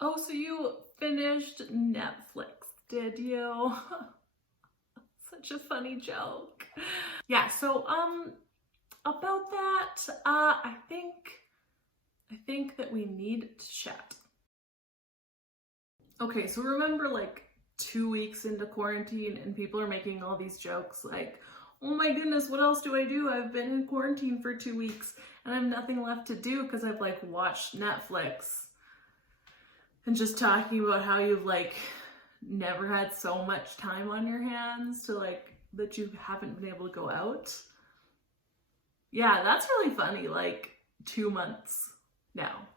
Oh, so you finished Netflix, did you? Such a funny joke. Yeah, so about that, I think that we need to chat. Okay, so remember like 2 weeks into quarantine and people are making all these jokes like, oh my goodness, what else do I do? I've been in quarantine for 2 weeks and I have nothing left to do because I've like watched Netflix. And just talking about how you've like never had so much time on your hands to like that you haven't been able to go out. Yeah, that's really funny. Like 2 months now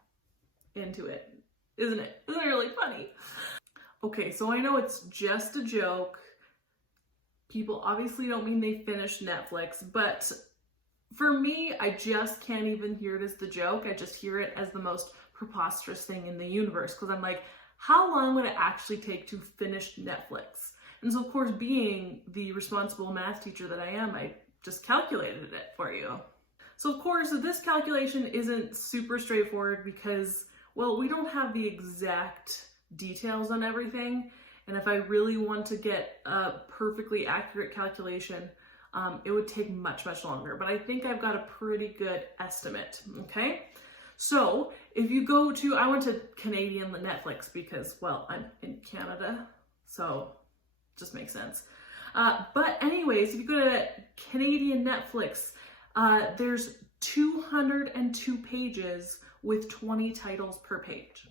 into it. Isn't it? Isn't it really funny? Okay, so I know it's just a joke. People obviously don't mean they finished Netflix, but for me, I just can't even hear it as the joke. I just hear it as the most preposterous thing in the universe because I'm like, how long would it actually take to finish Netflix? And so, of course, being the responsible math teacher that I am, I just calculated it for you. So, of course, this calculation isn't super straightforward because, well, we don't have the exact details on everything. And if I really want to get a perfectly accurate calculation, it would take much, much longer. But I think I've got a pretty good estimate, okay? So if you go to, I went to Canadian Netflix because, well, I'm in Canada, so it just makes sense. But anyways, if you go to Canadian Netflix, there's 202 pages with 20 titles per page,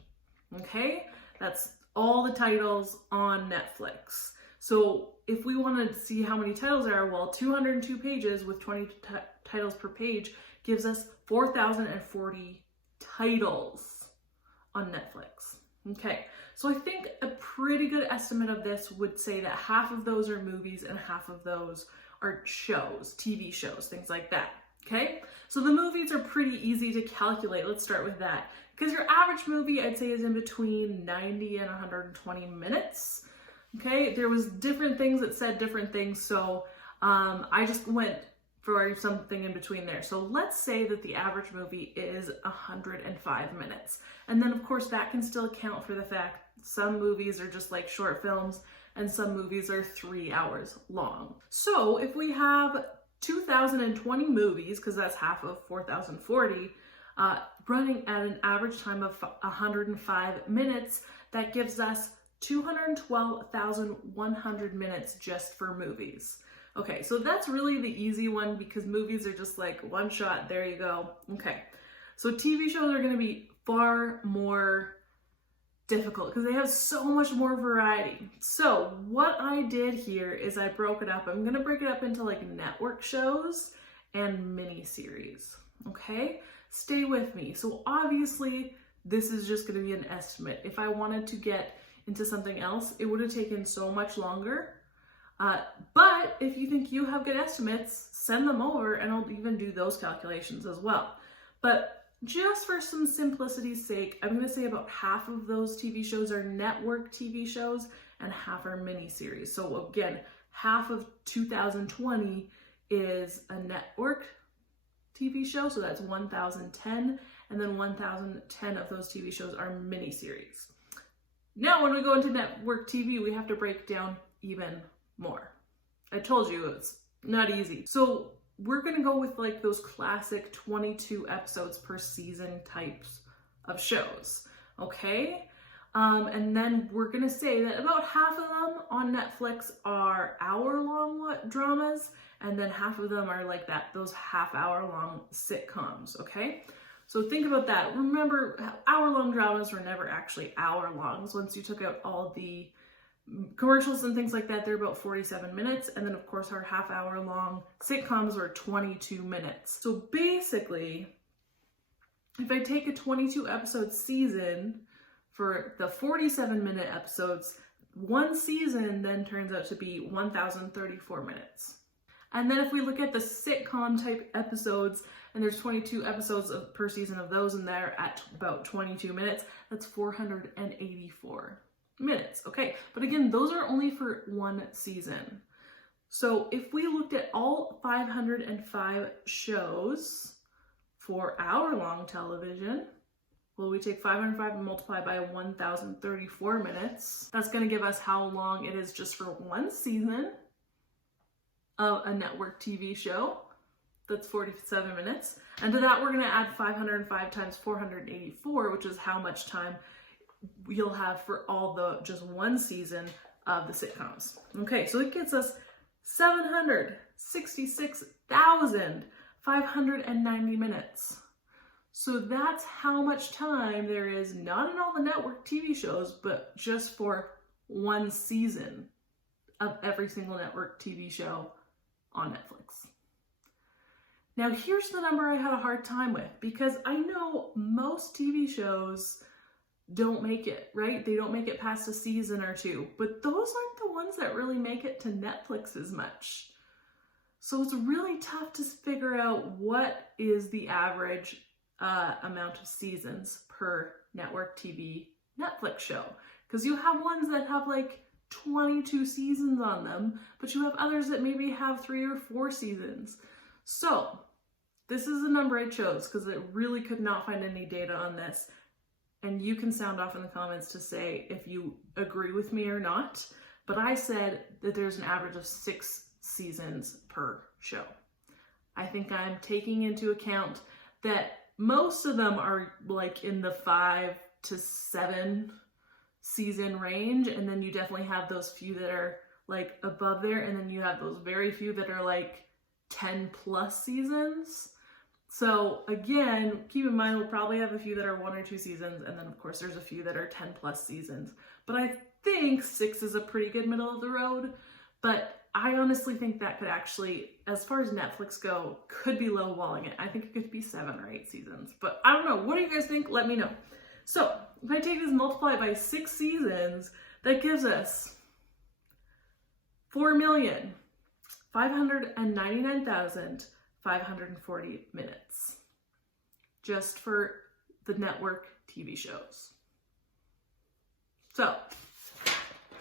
okay? That's all the titles on Netflix. So if we want to see how many titles there are, well, 202 pages with 20 titles per page gives us 4,040 titles on Netflix. Okay, so I think a pretty good estimate of this would say that half of those are movies and half of those are shows, TV shows, things like that. Okay, so the movies are pretty easy to calculate. Let's start with that. Because your average movie, I'd say, is in between 90 and 120 minutes. Okay, there was different things that said different things, so I just went for something in between there. So let's say that the average movie is 105 minutes. And then, of course, that can still account for the fact some movies are just like short films and some movies are 3 hours long. So if we have 2,020 movies, because that's half of 4,040, running at an average time of 105 minutes, that gives us 212,100 minutes just for movies. Okay, so that's really the easy one because movies are just like one shot, there you go. Okay, so TV shows are going to be far more difficult because they have so much more variety. So what I did here is I broke it up. I'm going to break it up into like network shows and mini series. Okay, stay with me. So obviously this is just going to be an estimate. If I wanted to get into something else, it would have taken so much longer. But if you think you have good estimates, send them over and I'll even do those calculations as well. But just for some simplicity's sake, I'm going to say about half of those TV shows are network TV shows and half are miniseries. So again, half of 2020 is a network TV show, so that's 1,010, and then 1,010 of those TV shows are miniseries. Now, when we go into network TV, we have to break down even more. I told you it's not easy. So we're gonna go with like those classic 22 episodes per season types of shows, okay? And then we're gonna say that about half of them on Netflix are hour-long dramas, and then half of them are like those half-hour-long sitcoms, okay? So think about that. Remember, hour-long dramas were never actually hour-longs. Once you took out all the commercials and things like that, they're about 47 minutes. And then, of course, our half-hour-long sitcoms were 22 minutes. So basically, if I take a 22-episode season for the 47-minute episodes, one season then turns out to be 1,034 minutes. And then if we look at the sitcom type episodes, and there's 22 episodes per season of those, and they're at about 22 minutes, that's 484 minutes, okay? But again, those are only for one season. So if we looked at all 505 shows for hour-long television, Well, we take 505 and multiply by 1,034 minutes. That's going to give us how long it is just for one season of a network TV show. That's 47 minutes. And to that, we're going to add 505 times 484, which is how much time you'll have for all the just one season of the sitcoms. Okay, so it gets us 766,590 minutes. So that's how much time there is, not in all the network TV shows, but just for one season of every single network TV show on Netflix. Now here's the number I had a hard time with, because I know most TV shows don't make it, right? They don't make it past a season or two, but those aren't the ones that really make it to Netflix as much. So it's really tough to figure out what is the average amount of seasons per network TV Netflix show. Because you have ones that have like 22 seasons on them, but you have others that maybe have 3 or 4 seasons. So this is the number I chose because I really could not find any data on this. And you can sound off in the comments to say if you agree with me or not. But I said that there's an average of 6 seasons per show. I think I'm taking into account that most of them are like in the 5 to 7 season range. And then you definitely have those few that are like above there. And then you have those very few that are like 10 plus seasons. So again, keep in mind, we'll probably have a few that are 1 or 2 seasons. And then of course there's a few that are 10 plus seasons. But I think 6 is a pretty good middle of the road. But I honestly think that could actually, as far as Netflix go, could be lowballing it. I think it could be 7 or 8 seasons. But I don't know. What do you guys think? Let me know. So if I take this and multiply it by 6 seasons, that gives us 4,599,540 minutes just for the network TV shows. So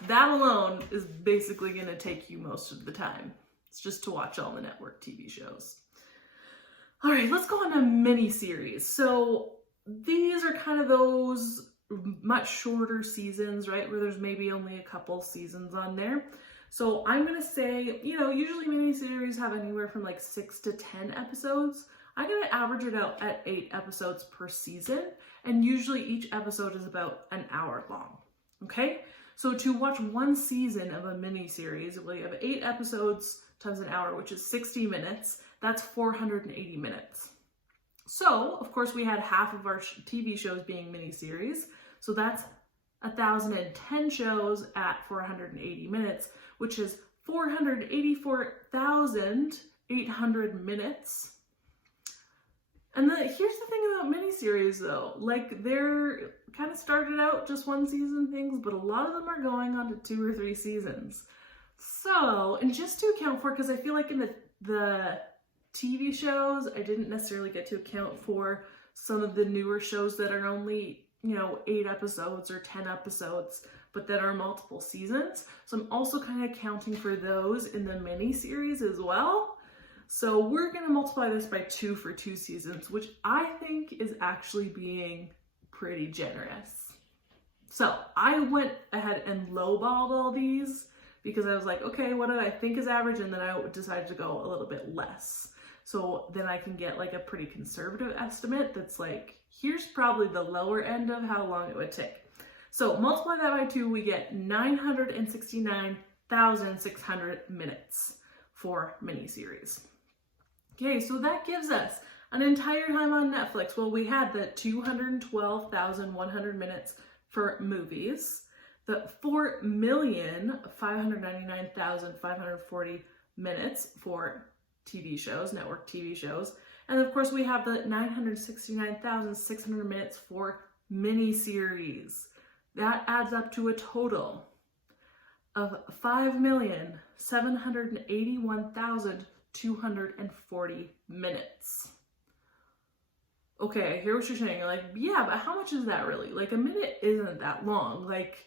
that alone is basically going to take you most of the time. It's just to watch all the network TV shows. All right, let's go on to mini-series. So these are kind of those much shorter seasons, right? Where there's maybe only a couple seasons on there. So I'm going to say, usually mini-series have anywhere from like 6 to 10 episodes. I'm going to average it out at 8 episodes per season. And usually each episode is about an hour long. Okay? So to watch one season of a mini-series, we have 8 episodes times an hour, which is 60 minutes. That's 480 minutes. So, of course, we had half of our TV shows being mini-series. So that's 1,010 shows at 480 minutes, which is 484,800 minutes. And here's the thing about miniseries though, like they're kind of started out just one season things, but a lot of them are going on to 2 or 3 seasons. So, and just to account for, because I feel like in the TV shows, I didn't necessarily get to account for some of the newer shows that are only, 8 episodes or 10 episodes, but that are multiple seasons. So I'm also kind of accounting for those in the mini series as well. So we're going to multiply this by 2 for 2 seasons, which I think is actually being pretty generous. So I went ahead and lowballed all these because I was like, okay, what do I think is average? And then I decided to go a little bit less. So then I can get like a pretty conservative estimate that's like, here's probably the lower end of how long it would take. So multiply that by 2, we get 969,600 minutes for miniseries. Okay, so that gives us an entire time on Netflix. Well, we had the 212,100 minutes for movies, the 4,599,540 minutes for TV shows, network TV shows, and of course we have the 969,600 minutes for miniseries. That adds up to a total of 5,781,240 minutes. Okay, I hear what you're saying. You're like, yeah, but how much is that really? Like a minute isn't that long. Like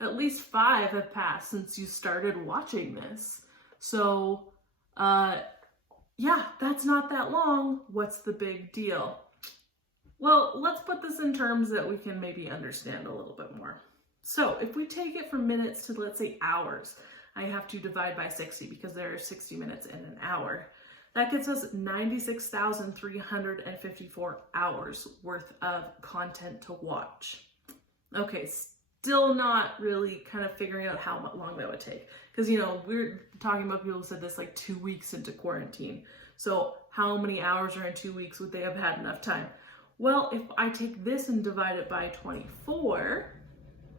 at least 5 have passed since you started watching this. So, yeah, that's not that long. What's the big deal? Well, let's put this in terms that we can maybe understand a little bit more. So if we take it from minutes to, let's say, hours, I have to divide by 60 because there are 60 minutes in an hour. That gets us 96,354 hours worth of content to watch. Okay, still not really kind of figuring out how long that would take. Because, you know, we're talking about people who said this like 2 weeks into quarantine. So how many hours are in 2 weeks would they have had enough time? Well, if I take this and divide it by 24,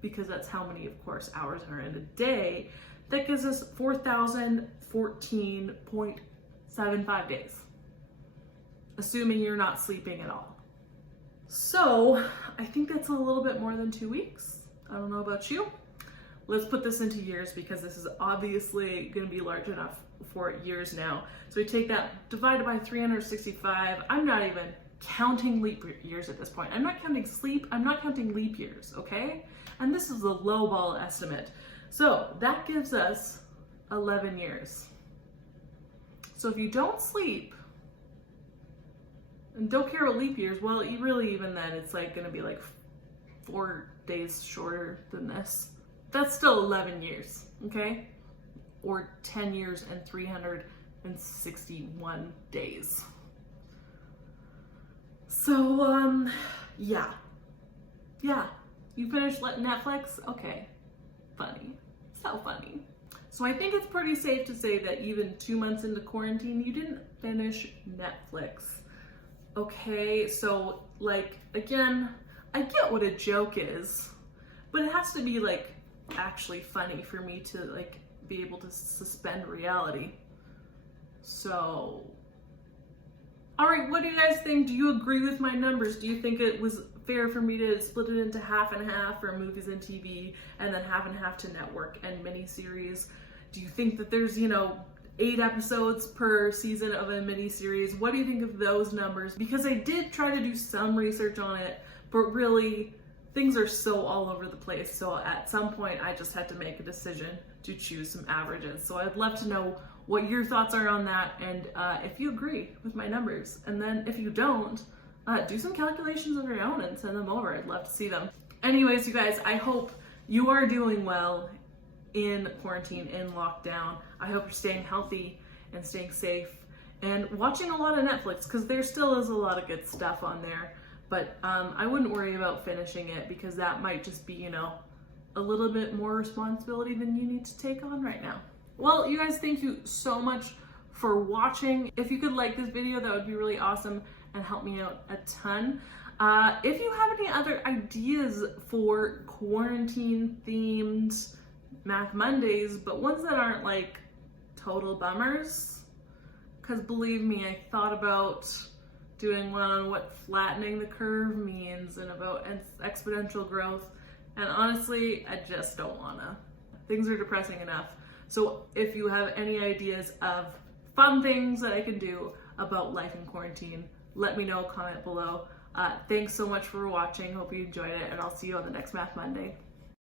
because that's how many, of course, hours are in a day, that gives us 4,014.75 days, assuming you're not sleeping at all. So I think that's a little bit more than 2 weeks. I don't know about you. Let's put this into years because this is obviously going to be large enough for years now. So we take that divided by 365. I'm not even counting leap years at this point. I'm not counting sleep. I'm not counting leap years, okay? And this is a lowball estimate. So that gives us 11 years. So if you don't sleep and don't care about leap years, well, you really, even then, it's like going to be like 4 days shorter than this. That's still 11 years, okay? Or 10 years and 361 days. So, yeah. You finished Netflix? Okay. Funny. So funny. So I think it's pretty safe to say that even 2 months into quarantine, you didn't finish Netflix. Okay, so like, again, I get what a joke is, but it has to be like actually funny for me to like be able to suspend reality. So, all right, what do you guys think? Do you agree with my numbers? Do you think it was fair for me to split it into half and half for movies and TV, and then half and half to network and miniseries? Do you think that there's, 8 episodes per season of a miniseries? What do you think of those numbers? Because I did try to do some research on it, but really things are so all over the place. So at some point I just had to make a decision to choose some averages. So I'd love to know what your thoughts are on that, and if you agree with my numbers. And then if you don't, do some calculations of your own and send them over. I'd love to see them. Anyways, you guys, I hope you are doing well in quarantine, in lockdown. I hope you're staying healthy and staying safe and watching a lot of Netflix, because there still is a lot of good stuff on there. But I wouldn't worry about finishing it, because that might just be, a little bit more responsibility than you need to take on right now. Well, you guys, thank you so much for watching. If you could like this video, that would be really awesome and help me out a ton. If you have any other ideas for quarantine themed Math Mondays, but ones that aren't like total bummers, because believe me, I thought about doing one on what flattening the curve means and about exponential growth, and honestly, I just don't wanna. Things are depressing enough. So if you have any ideas of fun things that I can do about life in quarantine, let me know, comment below. Thanks so much for watching. Hope you enjoyed it, and I'll see you on the next Math Monday.